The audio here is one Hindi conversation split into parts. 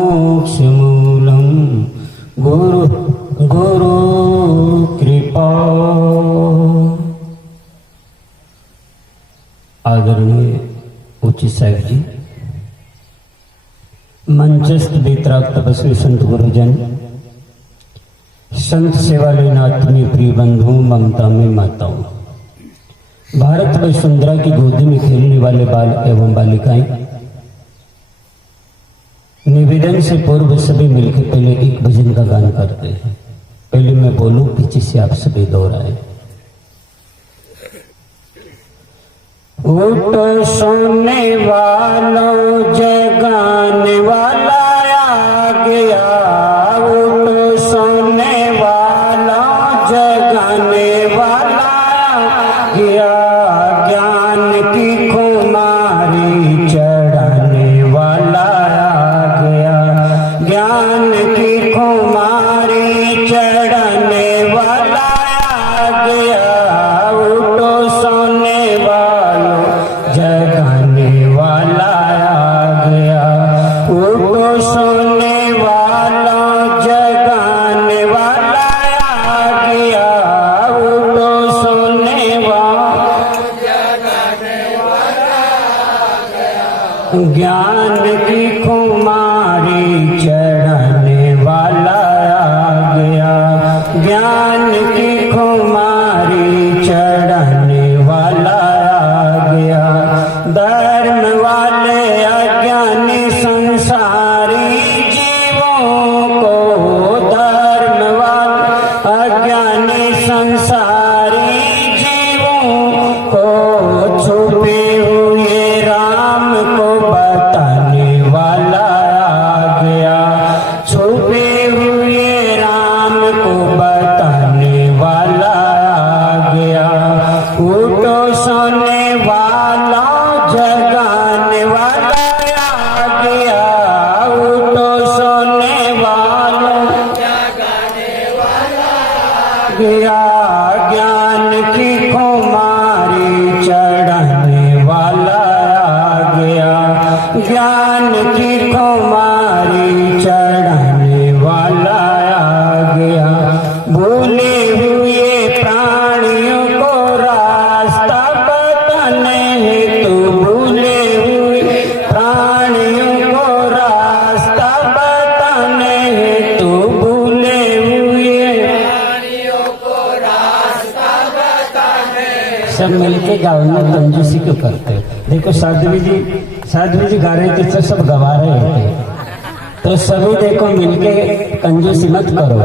मोक्षमूलं गुरु कृपा। आदरणीय उचित साहेब जी, मंचस्थ बेतराग तपस्वी संत गुरुजन, संत सेवालय आत्मीय प्रिय बंधु, ममता में माताओं, भारत वसुंधरा की गोदी में खेलने वाले बाल एवं बालिकाएं, निवेदन से पूर्व सभी मिलकर पहले एक भजन का गान करते हैं। पहले मैं बोलूं, पीछे से आप सभी दोहराए। उठ सोने वालों, जगाने वाला आ गया। उठ सोने वालों, जगाने वाला आ गया। ज्ञान की खुमारी चढ़ाने वाला आ गया। ज्ञान की खुमारी चढ़ाने वाला आ गया। उठो सोने वालों, जगाने वाला आ गया। उठो सोने वालों, जगाने वाला आ गया। उठो सोने वालों, जगाने वाला आ गया। ज्ञान की खुमारी चढ़ाने वाला आ गया। ज्ञान की खुमारी चढ़ाने वाला आ गया। धर्म वाले अज्ञानी संसारी जीवों को, धर्म वाले अज्ञानी संसारी जीवों को छुपे हुए राम को बताने वाला आ गया। छुपे हुए राम को बताने वाला आ गया। उठो सोने वाला, जगाने वाला आ गया। उठो सोने वाला, जगाने वाला आ गया। ज्ञान की खुमारी चढ़ाने वाला आ गया। ज्ञान की खुमारी चढ़ाने वाला आ गया। भूले हुए प्राणियों को रास्ता बताने हेतु, भूले हुए प्राणियों को रास्ता बताने हेतु, भूले हुए प्राणियों को रास्ता बताने। सब मिलके गाँव में कंजूसी क्यों करते हो? देखो साध्वी जी गा रहे थे तो सब गवा रहे थे, तो सभी देखो मिलके कंजूसी मत करो।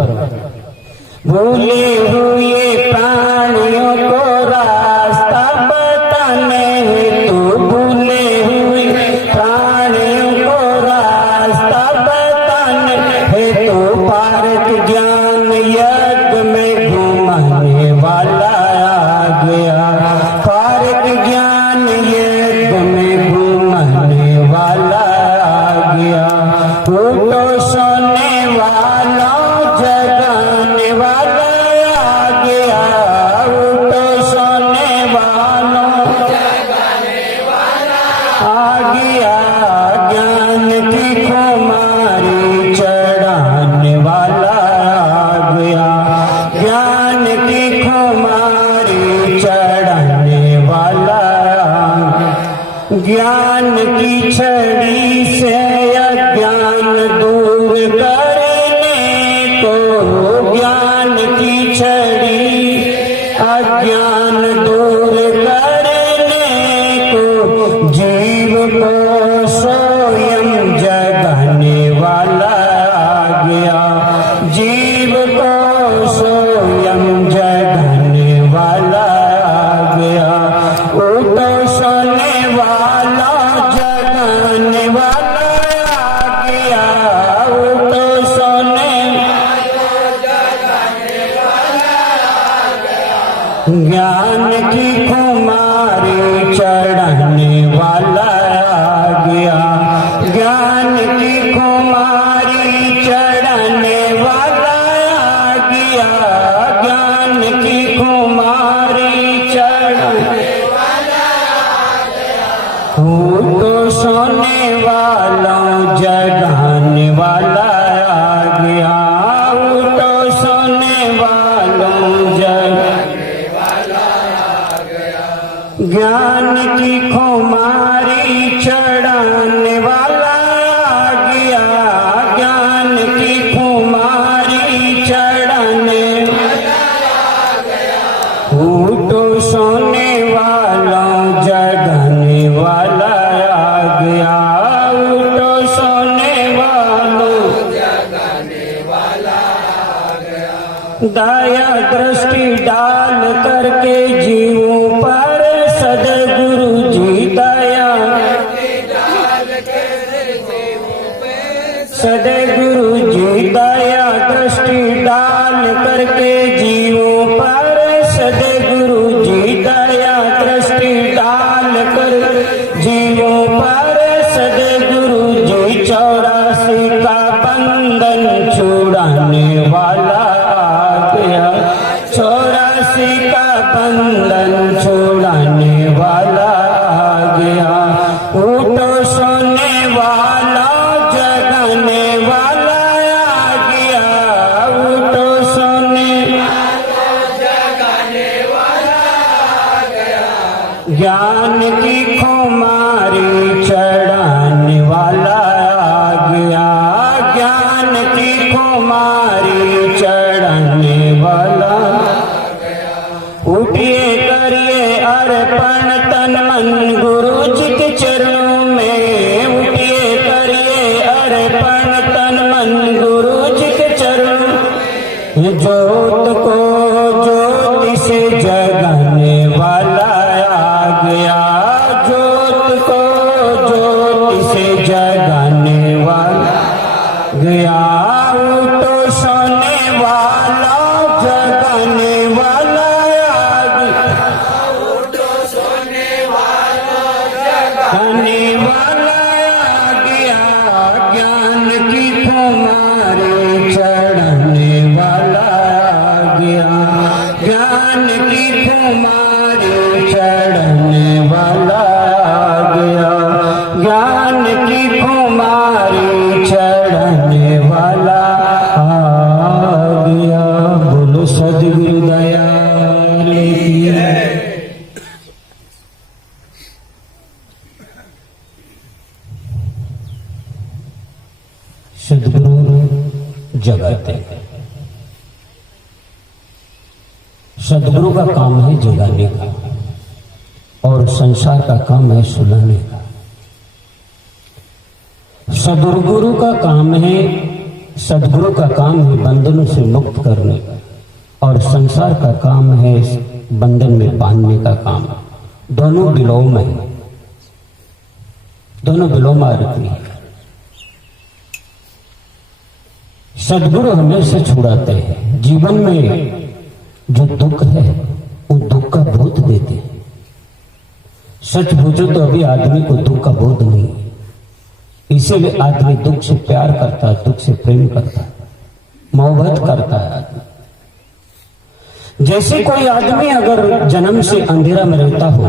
भूले हुए प्राणियों को रास्ता बताने हेतु, भूले हुए प्राणियों को रास्ता बताने हेतु, पारक ज्ञान यज्ञ में घुमाने वाला आ गया। पारक ज्ञान यज्ञ में घुमाने वाला आ गया। उठो सोने वाला, जगाने वाला आ गया। उठो सोने वाला, जगाने वाला आ गया। ज्ञान की खुमारी चढ़ाने वाला आ गया। ज्ञान की खुमारी चढ़ाने वाला आ गया। ज्ञान की छड़ी से अज्ञान दूर करने को, ज्ञान की छड़ी अज्ञान दूर करने को, जीव को स्वयं जगाने वाला आ गया। जीव को स्वयं जगाने वाला आ गया। उठो सोने वाला, जगाने वाला आ गया। उठो सोने वाला, जगाने वाला आ गया। ज्ञान की खुमारी चढ़ाने वाला आ गया। ज्ञान की खुमारी चढ़ाने वाला आ गया। ज्ञान की खुमारी चढ़ाने वाला आ गया। उठो सोने वालों, जगाने वाला आ गया, उठो सोने वालों जगाने वाला आ गया। ज्ञान की खुमारी चढ़ाने वाला आ गया, ज्ञान की खुमारी चढ़ाने वाला आ गया। उठो सोने वालों जगाने वाला आ गया, उठो सोने वालों जगाने वाला आ गया। दया दृष्टि डाल करके जीवों पर सदगुरु जी दया सदगुरु जी दया दृष्टि डाल करके जीवों पर सदगुरु जी दया दृष्टि डाल कर जीवों पर सदगुरु जी 84 का बंधन छुड़ाने वाला आ गया, 84 का बंधन छुड़ाने वाला आ गया। उठो सोने वाला जगाने वाला आ गया, उठो सोने वाला जगाने वाला आ गया। ज्ञान की खुमारी चढ़ाने वाला आ गया, ज्ञान की खुमारी चढ़ाने वाला आ गया। उठिए करिए अर्पण तन मन गुरु जी के चरणों में, उठिए करिए अर्पण तन मन गुरु जी के चरणों में। ज्योत को ज्योति से जगाने वाला आ गया, ज्योत को ज्योति से जगाने वाला आ गया। उठो सोने वाला जगाने वाला आ गया, उठो सोने वाला जगाने वाला आ गया। ज्ञान की खुमारी चढ़ाने वाला आ गया, ज्ञान की खुमारी चढ़ाने वाला आ गया, ज्ञान की खुमारी चढ़ाने वाला आ गया। बोलो सदगुरु दयाल की है। सदगुरु जगाते हैं। सदगुरु का काम है जगाने का और संसार का काम है सुलाने का। सदगुरु का काम है, सदगुरु का काम है बंधनों से मुक्त करने का और संसार का काम है बंधन में बांधने का काम। दोनों विलोम है, दोनों विलोमार्थी है। सदगुरु हमेशा छुड़ाते हैं। जीवन में जो दुख है वो दुख का बोध देते हैं। सच पूछो तो अभी आदमी को दुख का बोध नहीं है, इसीलिए आदमी दुख से प्यार करता है, दुख से प्रेम करता है, मोहब्बत करता है आदमी। जैसे कोई आदमी अगर जन्म से अंधेरा में रहता हो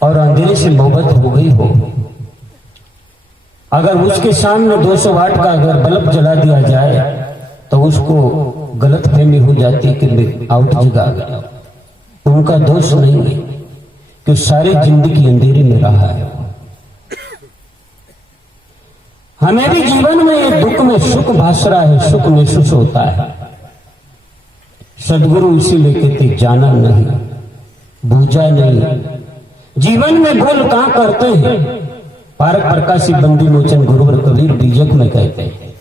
और अंधेरे से मोहब्बत हो गई हो, अगर उसके सामने 200 वाट का अगर बल्ब जला दिया जाए तो उसको गलत फहमी हो जाती है कि मैं आउट जगह आ गया। उनका दोष नहीं है कि सारी जिंदगी अंधेरे में रहा है। हमें भी जीवन में दुख में सुख भास रहा है, सुख महसूस होता है। सदगुरु इसीलिए कहते जाना नहीं, बूझा नहीं। जीवन में भूल कहां करते हैं? पारक प्रकाशी बंदी मोचन गुरुवर कबीर बीजक में कहते हैं,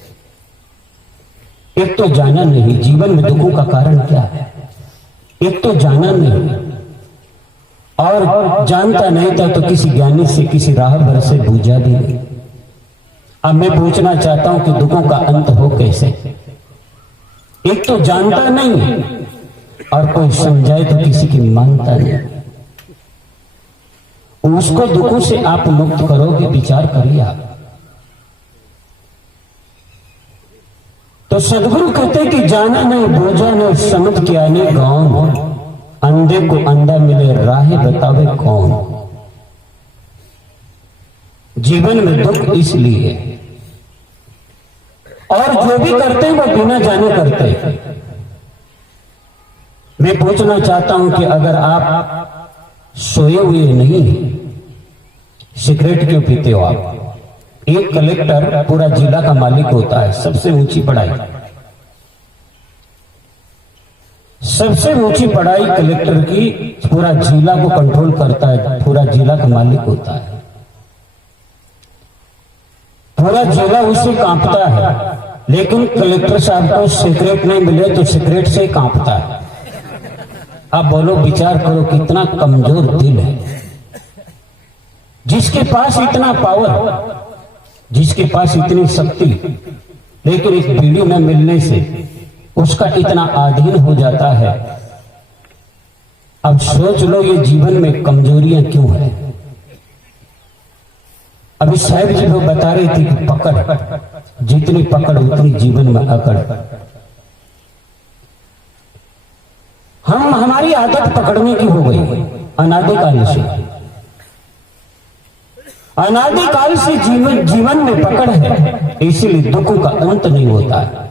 एक तो जाना नहीं जीवन में दुखों का कारण क्या है, एक तो जाना नहीं और जानता नहीं था तो किसी ज्ञानी से किसी राह भर से बूझा भी नहीं। अब मैं पूछना चाहता हूं कि दुखों का अंत हो कैसे? एक तो जानता नहीं और कोई समझाए तो किसी की मानता नहीं। उसको दुखों से आप मुक्त करोगे, विचार करिए आप। तो सदगुरु कहते कि जाना नहीं, बूझा नहीं, समझ के आने कौन? अंधे को अंधा मिले, राह बतावे कौन? जीवन में दुख इसलिए भी करते हैं वो बिना जाने करते हैं। मैं पूछना चाहता हूं कि अगर आप सोए हुए नहीं सिगरेट क्यों पीते हो आप? एक कलेक्टर पूरा जिला का मालिक होता है, सबसे ऊंची पढ़ाई, सबसे ऊंची पढ़ाई कलेक्टर की, पूरा जिला को कंट्रोल करता है, पूरा जिला का मालिक होता है, पूरा जिला उससे कांपता है। लेकिन कलेक्टर साहब को सिगरेट नहीं मिले तो सिगरेट से कांपता है। अब बोलो, विचार करो कितना कमजोर दिल है। जिसके पास इतना पावर, जिसके पास इतनी शक्ति, लेकिन इस बीड़ी न मिलने से उसका इतना अधीन हो जाता है। अब सोच लो ये जीवन में कमजोरियां क्यों है। अभी साहब जी वो बता रही थी कि पकड़, जितनी पकड़ उतनी जीवन में अकड़। हमारी आदत पकड़ने की हो गई अनादिकाल से। अनादिकाल से जीवन में पकड़ है, इसीलिए दुखों का अंत नहीं होता है,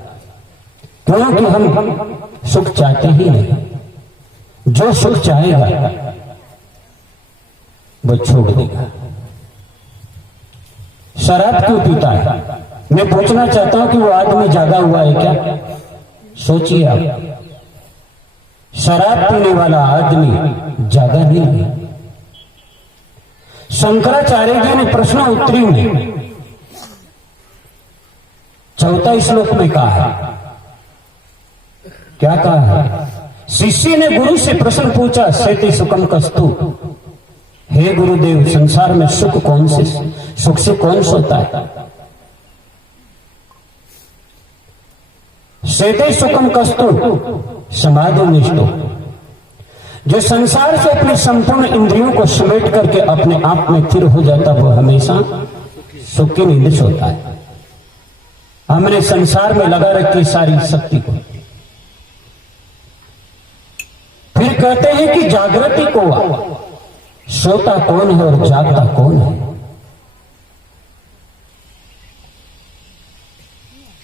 क्योंकि हम सुख चाहते ही नहीं। जो सुख चाहेगा वो छोड़ देगा। शराब क्यों पीता है? मैं पूछना चाहता हूं कि वो आदमी जागा हुआ है क्या? सोचिए आप, शराब पीने वाला आदमी जागा नहीं है। शंकराचार्य जी ने प्रश्न उत्तरी में 4 श्लोक में कहा है, क्या कहा है? शिष्य ने गुरु से प्रश्न पूछा, सेति सुखम कस्तु, हे गुरुदेव संसार में सुख कौन से, सुख से कौन सोता है? सेते सुखम कस्तु समाधि निष्ठो, जो संसार से अपनी संपूर्ण इंद्रियों को समेट करके अपने आप में स्थिर हो जाता वो हमेशा सुख की नींद सोता है। हमने संसार में लगा रखी सारी शक्ति को। फिर कहते हैं कि जागृति को सोता कौन है और जागता कौन है?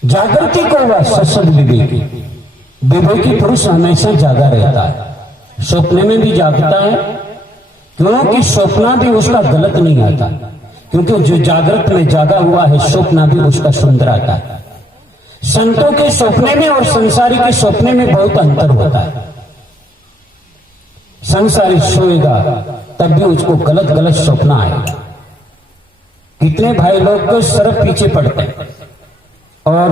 जागृति को वह सशद विवेकी, विवेकी पुरुष हमेशा जागा रहता है, स्वप्न में भी जागता है, क्योंकि स्वप्न भी उसका गलत नहीं आता, क्योंकि जो जागृत में जागा हुआ है स्वप्न भी उसका सुंदर आता है। संतों के स्वप्ने में और संसारी के स्वप्ने में बहुत अंतर होता है। संसारी सोएगा तब भी उसको गलत गलत स्वप्न आएगा। कितने भाई लोग को सरफ पीछे पड़ते हैं और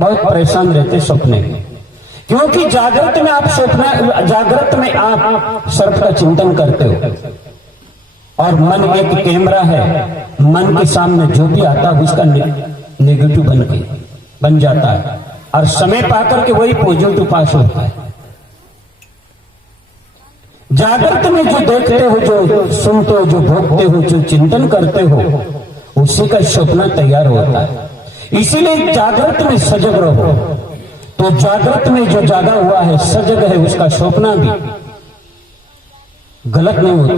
बहुत परेशान रहते सपने में, क्योंकि जागृत में आप स्वप्न, जागृत में आप सर्प का चिंतन करते हो और मन एक कैमरा है, मन के सामने जो भी आता है उसका नेगेटिव बन जाता है और समय पाकर के वही पॉजिटिव पास होता है। जागृत में जो देखते हो, जो सुनते हो, जो भोगते हो, जो चिंतन करते हो, उसी का स्वप्न तैयार होता है। इसीलिए जागृत में सजग रहो। तो जागृत में जो जागा हुआ है, सजग है, उसका स्वप्न भी गलत नहीं होता।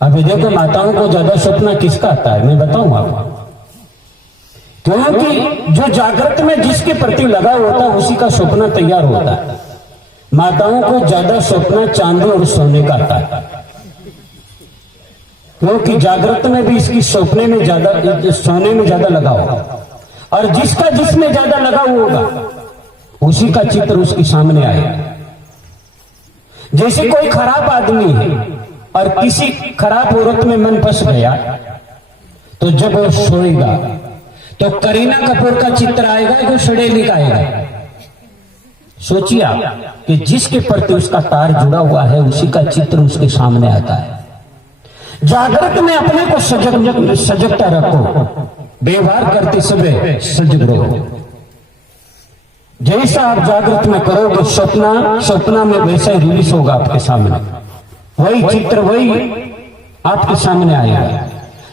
अभी देखो माताओं को ज्यादा स्वप्न किसका आता है, मैं बताऊं आपको, क्योंकि जो जागृत में जिसके प्रति लगा होता है उसी का स्वप्न तैयार होता है। माताओं को ज्यादा स्वप्न चांदी और सोने का आता है, क्योंकि जागृत में भी इसकी स्वप्ने में ज्यादा, सोने में ज्यादा लगा होगा, और जिसका जिसमें ज्यादा लगा होगा उसी का चित्र उसके सामने आएगा। जैसे कोई खराब आदमी है और किसी खराब औरत में मन फंस गया, तो जब वो सोएगा तो करीना कपूर का चित्र आएगा कि सड़ेली का आएगा? सोचिए आप कि जिसके प्रति उसका तार जुड़ा हुआ है उसी का चित्र उसके सामने आता है। जागृत में अपने को सजगता रखो, व्यवहार करते समय सजग रहो। जैसा आप जागृत में करोगे स्वप्न में वैसा ही रिलीज होगा आपके सामने, वही चित्र वही आपके सामने आएगा।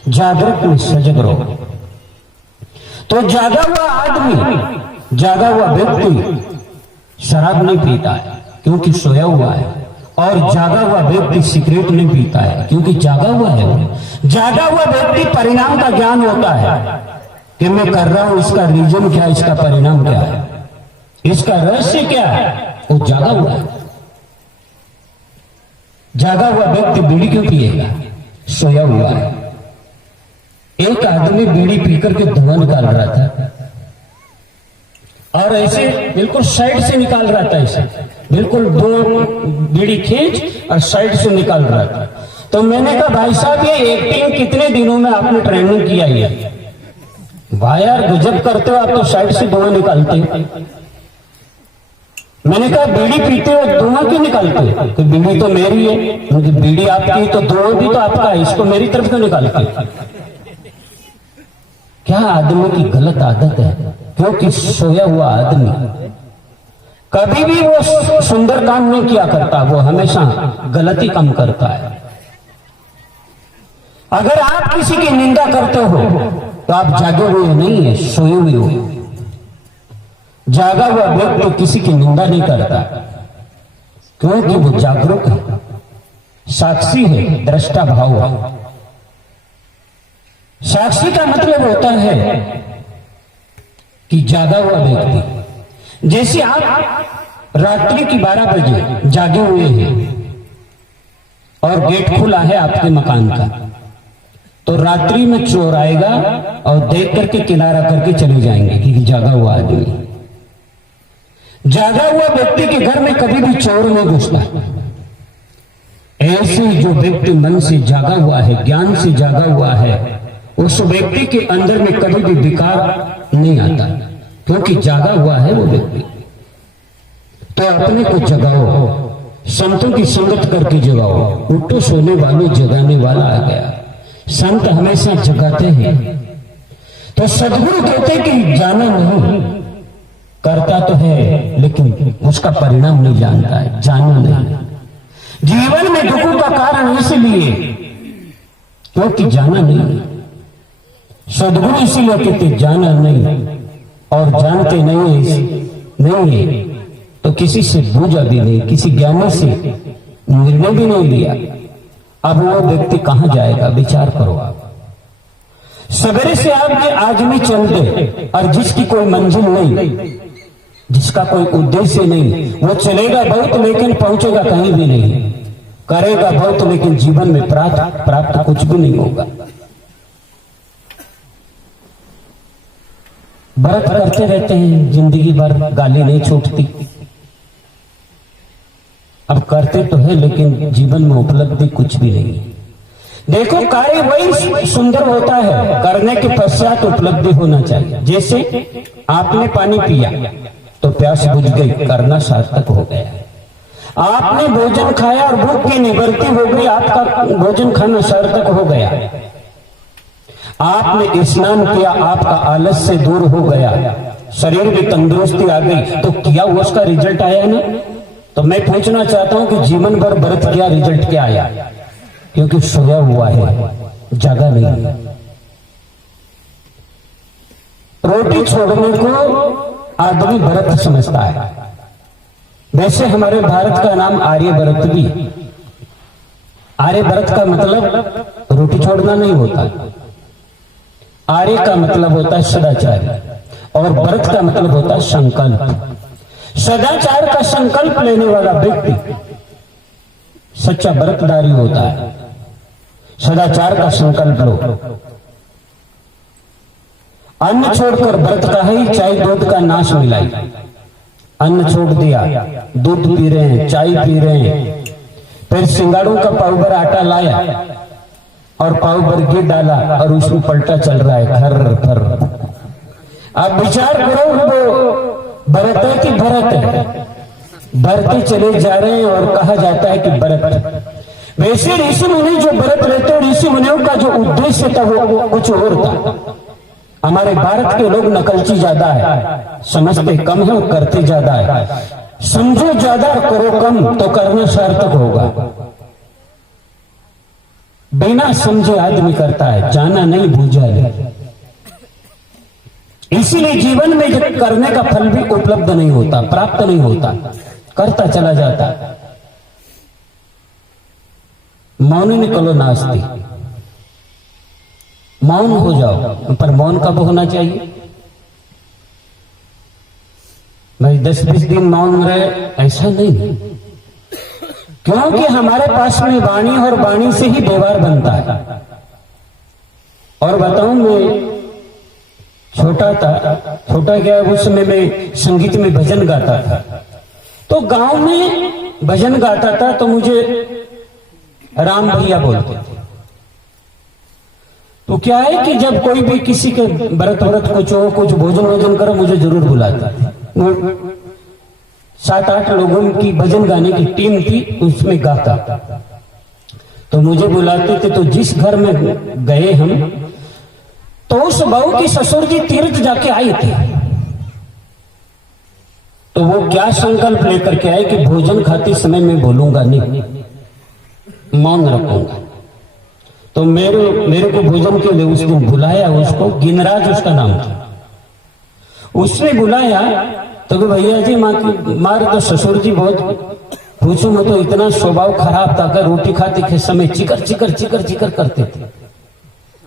जागृत में सजग रहो। तो जागा हुआ आदमी, जागा हुआ व्यक्ति शराब नहीं पीता है क्योंकि सोया हुआ है, और जागा हुआ व्यक्ति सिगरेट नहीं पीता है क्योंकि जागा हुआ है। जागा हुआ व्यक्ति परिणाम का ज्ञान होता है कि मैं कर रहा हूं, इसका रीजन क्या है, इसका परिणाम क्या है, इसका रहस्य क्या है, वो जागा हुआ है। जागा हुआ व्यक्ति बीड़ी क्यों पिएगा? सोया हुआ है। एक आदमी बीड़ी पीकर के धुआं निकाल रहा था और ऐसे बिल्कुल साइड से निकाल रहा था, ऐसे बिल्कुल दो बीड़ी खींच और साइड से निकाल रहा था। तो मैंने कहा भाई साहब ये एक्टिंग कितने दिनों में आपने ट्रेनिंग किया? ये भाई यार गजब करते हो आप, तो साइड से धुआं निकालते हो। मैंने कहा बीड़ी पीते हो धुआं क्यों निकालते हो? तो बीड़ी तो मेरी है। मुझे बीड़ी आपकी तो धुआं भी तो आपका है, इसको मेरी तरफ क्यों निकालते? क्या आदमी की गलत आदत है, क्योंकि सोया हुआ आदमी कभी भी वो सुंदर काम नहीं किया करता, वो हमेशा गलती काम करता है। अगर आप किसी की निंदा करते हो तो आप जागे हुए नहीं है, सोए हुए हो। जागा हुआ व्यक्ति किसी की निंदा नहीं करता, क्योंकि वो जागरूक है, साक्षी है, दृष्टा भाव है। साक्षी का मतलब होता है कि जागा हुआ व्यक्ति। जैसे आप रात्रि की 12 बजे जागे हुए हैं और गेट खुला है आपके मकान का, तो रात्रि में चोर आएगा और देख करके किनारा करके चले जाएंगे कि जागा हुआ आदमी। जागा हुआ व्यक्ति के घर में कभी भी चोर नहीं घुसता। ऐसे जो व्यक्ति मन से जागा हुआ है, ज्ञान से जागा हुआ है, उस व्यक्ति के अंदर में कभी भी विकार नहीं आता, क्योंकि जागा हुआ है वो व्यक्ति। तो अपने को जगाओ, संतों की संगत करके जगाओ। उठो सोने वालों, जगाने वाला आ गया। संत हमेशा जगाते हैं। तो सदगुरु कहते कि जाना नहीं, करता तो है लेकिन उसका परिणाम नहीं जानता है, जाना नहीं। जीवन में दुखों का कारण इसलिए क्योंकि जाना नहीं। सदगुरु इसीलिए कहते जाना नहीं, और जानते नहीं है तो किसी से बूझा भी नहीं, किसी ज्ञानी से निर्णय भी नहीं लिया। अब वो व्यक्ति कहां जाएगा? विचार करो आप। सवेरे से आपके आदमी चल दे और जिसकी कोई मंजिल नहीं, जिसका कोई उद्देश्य नहीं, वो चलेगा बहुत लेकिन पहुंचेगा कहीं भी नहीं, करेगा बहुत लेकिन जीवन में प्राप्त कुछ भी नहीं होगा। व्रत करते रहते हैं जिंदगी भर, गाली नहीं छूटती। अब करते तो है लेकिन जीवन में उपलब्धि कुछ भी नहीं। देखो कार्य वही सुंदर होता है, करने के पश्चात उपलब्धि होना चाहिए। जैसे आपने पानी पिया तो प्यास बुझ गई, करना सार्थक हो गया। आपने भोजन खाया और भूख की निवृत्ति हो गई, आपका भोजन खाना सार्थक हो गया। आपने स्नान किया, आपका आलस्य दूर हो गया, शरीर में तंदुरुस्ती आ गई, तो किया हुआ उसका रिजल्ट आया ना। तो मैं पूछना चाहता हूं कि जीवन भर व्रत किया, रिजल्ट क्या आया? क्योंकि सोया हुआ है, जागा नहीं। रोटी छोड़ने को आदमी व्रत समझता है। वैसे हमारे भारत का नाम आर्यव्रत भी। आर्यव्रत का मतलब रोटी छोड़ना नहीं होता। आर्य का मतलब होता है सदाचार, और व्रत का मतलब होता है संकल्प। सदाचार का संकल्प लेने वाला व्यक्ति सच्चा व्रतधारी होता है। सदाचार का संकल्प लो। अन्न छोड़कर व्रत का है, चाय दूध का नाश मिलाई। अन्न छोड़ दिया, दूध पी रहे हैं, चाय पी रहे हैं, फिर सिंगाड़ों का पाव भर आटा लाया और पाव भर घी डाला और उसमें पलटा चल रहा है थर थर। आप विचार करो, वो व्रत है कि भरत है? भरते चले जा रहे हैं और कहा जाता है कि व्रत। वैसे ऋषि मुनि जो व्रत रहते हैं, ऋषि मुनियों का जो उद्देश्य था वो कुछ और था। हमारे भारत के लोग नकलची ज्यादा है, समझते कम है और करते ज्यादा है। समझो ज्यादा और करो कम तो करना सार्थक होगा। बिना समझे आदमी करता है, जाना नहीं बूझा है। इसीलिए जीवन में जब करने का फल भी उपलब्ध नहीं होता, प्राप्त नहीं होता, करता चला जाता। मौन निकलो नास्ति, मौन हो जाओ, पर मौन कब होना चाहिए भाई? 10-20 दिन मौन रहे ऐसा नहीं, क्योंकि हमारे पास में वाणी और वाणी से ही व्यवहार बनता है। और बताऊं, मैं छोटा क्या उस समय मैं संगीत में भजन गाता था, तो गांव में भजन गाता था तो मुझे राम भैया बोलते थे। तो क्या है कि जब कोई भी किसी के व्रत कुछ हो, कुछ भोजन करो, मुझे जरूर बुलाते थे। 7-8 लोगों की भजन गाने की टीम थी, उसमें गाता, तो मुझे बुलाते थे। तो जिस घर में गए हम, तो उस बहू की ससुर जी तीर्थ जाके आई थी, तो वो क्या संकल्प लेकर के आए कि भोजन खाते समय मैं बोलूंगा नहीं, मौन रखूंगा। तो मेरे को भोजन के लिए उस दिन बुलाया, उसको गिनराज उसका नाम था, उसने बुलाया। तो भैया जी मारे तो ससुर जी बहुत पूछो मत, तो इतना स्वभाव खराब था, अगर रोटी खाते के समय चिकर करते थे।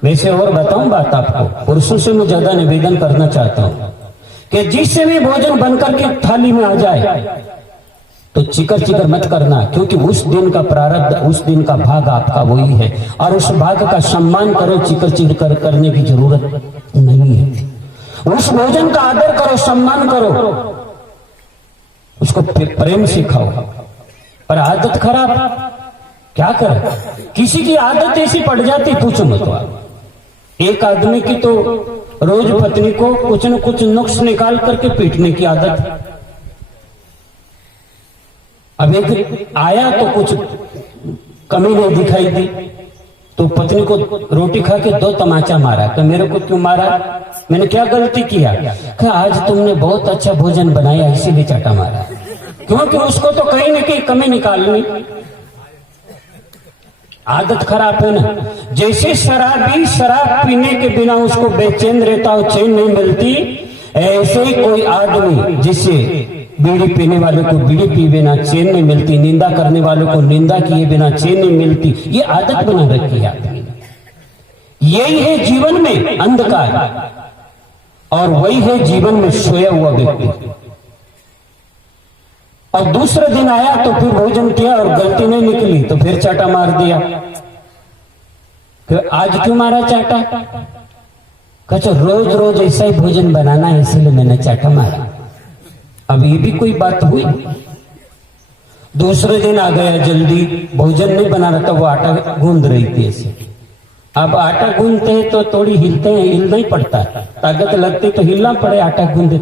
वैसे और बताऊं बात आपको, पुरुषों से मैं ज्यादा निवेदन करना चाहता हूं कि जिस समय भोजन बनकर के थाली में आ जाए तो चिकर मत करना, क्योंकि उस दिन का प्रारब्ध, उस दिन का भाग आपका वही है, और उस भाग का सम्मान करो, चिकर करने की जरूरत नहीं है। उस भोजन का आदर करो, सम्मान करो, उसको प्रेम से खाओ। पर आदत खराब, क्या करे, किसी की आदत ऐसी पड़ जाती पूछो मत। एक आदमी की तो रोज पत्नी को कुछ न कुछ नुक्स निकाल करके पीटने की आदत है। अब एक आया तो कुछ कमी नहीं दिखाई दी, तो पत्नी को रोटी खा के 2 तमाचा मारा। तो मेरे को क्यों मारा, मैंने क्या गलती किया? कि आज तुमने बहुत अच्छा भोजन बनाया इसीलिए चाटा मारा, क्योंकि उसको तो कहीं न कहीं कमी निकालनी। आदत खराब है ना। जैसे शराबी शराब पीने के बिना उसको बेचैन रहता हो, चैन नहीं मिलती, ऐसे ही कोई आदमी जिसे बीड़ी पीने वाले को बीड़ी पी बिना चैन नहीं मिलती, निंदा करने वालों को निंदा किए बिना चैन नहीं मिलती, ये आदत बना रखी है आदमी। यही है जीवन में अंधकार, और वही है जीवन में सोया हुआ व्यक्ति। और दूसरे दिन आया तो फिर भोजन किया और गलती नहीं निकली तो फिर चाटा मार दिया। फिर आज क्यों मारा चाटा? कहो रोज ऐसा ही भोजन बनाना है इसलिए मैंने चाटा मारा। अब ये भी कोई बात हुई? दूसरे दिन आ गया, जल्दी भोजन नहीं बना रहा था, वो आटा गूंद रही थी ऐसे। अब आटा गूंदते हैं तो थोड़ी हिलते हैं, हिलना ही पड़ता है, ताकत लगती तो हिलना पड़े, आटा गूंदे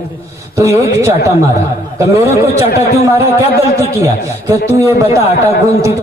तो एक चाटा मारा। तो मेरे को चाटा क्यों मारा, क्या गलती किया? कि तू ये बता, आटा गूंदती तो